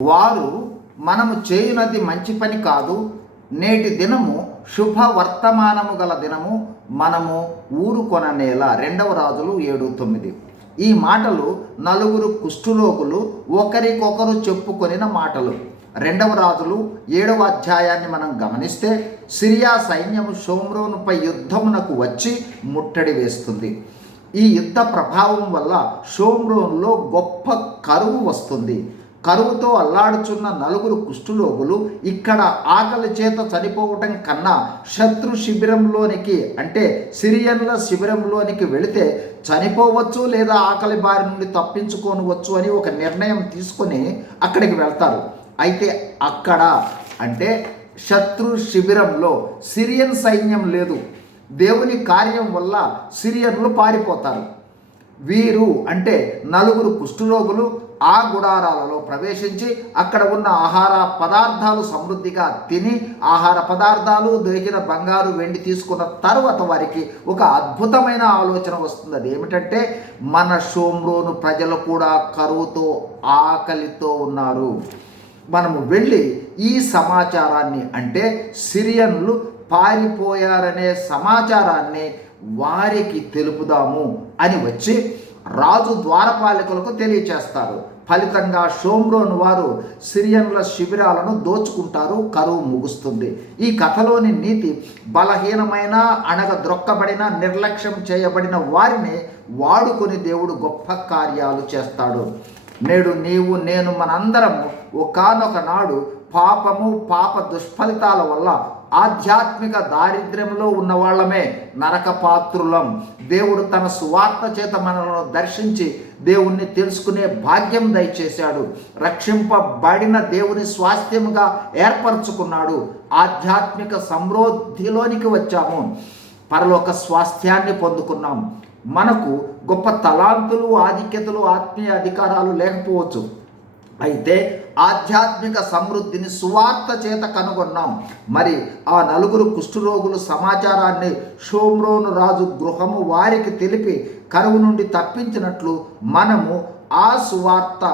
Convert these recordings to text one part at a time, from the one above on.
వారు మనము చేయునది మంచి పని కాదు, నేటి దినము శుభవర్తమానము గల దినము, మనము ఊరుకొననేల. 2 రాజులు 7:9. ఈ మాటలు నలుగురు కుష్ఠరోగులు ఒకరికొకరు చెప్పుకొనిన మాటలు. 2 రాజులు 7వ అధ్యాయాన్ని మనం గమనిస్తే, సిరియా సైన్యము షోమ్రోనుపై యుద్ధమునకు వచ్చి ముట్టడి వేస్తుంది. ఈ యుద్ధ ప్రభావం వల్ల షోమ్రోన్లో గొప్ప కరువు వస్తుంది. కరువుతో అల్లాడుచున్న నలుగురు కుష్ఠరోగులు ఇక్కడ ఆకలి చేత చనిపోవటం కన్నా శత్రు శిబిరంలోనికి, అంటే సిరియన్ల శిబిరంలోనికి వెళితే చనిపోవచ్చు లేదా ఆకలి బారి నుండి తప్పించుకోనవచ్చు అని ఒక నిర్ణయం తీసుకొని అక్కడికి వెళ్తారు. అయితే అక్కడ అంటే శత్రు శిబిరంలో సిరియన్ సైన్యం లేదు. దేవుని కార్యం వల్ల సిరియన్లు పారిపోతారు. వీరు అంటే నలుగురు కుష్ఠరోగులు ఆ గుడారాలలో ప్రవేశించి అక్కడ ఉన్న ఆహార పదార్థాలు సమృద్ధిగా తిని, ఆహార పదార్థాలు దొరికిన బంగారు వెండి తీసుకున్న తర్వాత వారికి ఒక అద్భుతమైన ఆలోచన వస్తుంది. అది ఏమిటంటే, మన షోమ్రోను ప్రజలు కూడా కరువుతో ఆకలితో ఉన్నారు. మనము వెళ్ళి ఈ సమాచారాన్ని, అంటే సిరియన్లు పారిపోయారనే సమాచారాన్ని వారికి తెలుపుదాము అని వచ్చి రాజు ద్వారపాలకులకు తెలియచేస్తారు. ఫలితంగా షోమ్రోను వారు సిరియన్ల శిబిరాలను దోచుకుంటారు. కరువు ముగుస్తుంది. ఈ కథలోని నీతి, బలహీనమైన, అణగద్రొక్కబడిన, నిర్లక్ష్యం చేయబడిన వారిని వాడుకొని దేవుడు గొప్ప కార్యాలు చేస్తాడు. నేడు నీవు నేను మనందరము ఒకానొక నాడు పాపము, పాప దుష్ఫలితాల వల్ల ఆధ్యాత్మిక దారిద్ర్యంలో ఉన్నవాళ్ళమే, నరక పాత్రులం. దేవుడు తన సువార్త చేత మనలను దర్శించి దేవుణ్ణి తెలుసుకునే భాగ్యం దయచేశాడు. రక్షింపబడిన దేవుని స్వాస్థ్యముగా ఏర్పరచుకున్నాడు. ఆధ్యాత్మిక సమృద్ధిలోనికి వచ్చాము. పరలోక స్వాస్థ్యాన్ని పొందుకున్నాం. మనకు గొప్ప తలాంతులు, ఆధిక్యతలు, ఆత్మీయ అధికారాలు లేకపోవచ్చు. అయితే ఆధ్యాత్మిక సమృద్ధిని సువార్త చేత కనుగొన్నాం. మరి ఆ నలుగురు కుష్ఠరోగులు సమాచారాన్ని షోమ్రోను రాజు గృహము వారికి తెలిపి కరువు నుండి తప్పించినట్లు మనము ఆ సువార్త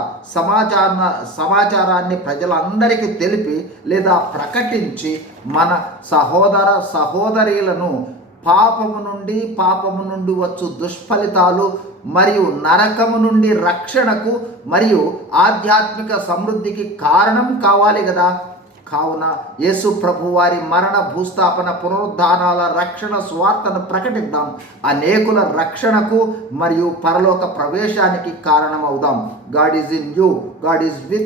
సమాచారాన్ని ప్రజలందరికీ తెలిపి లేదా ప్రకటించి మన సహోదర సహోదరీలను పాపము నుండి వచ్చు దుష్ఫలితాలు మరియు నరకము నుండి రక్షణకు మరియు ఆధ్యాత్మిక సమృద్ధికి కారణం కావాలి కదా. కావున యేసు ప్రభు వారి మరణ, భూస్థాపన, పునరుద్ధానాల రక్షణ సువార్తను ప్రకటిద్దాం. అనేకుల రక్షణకు మరియు పరలోక ప్రవేశానికి కారణమవుదాం. God is in you, God is with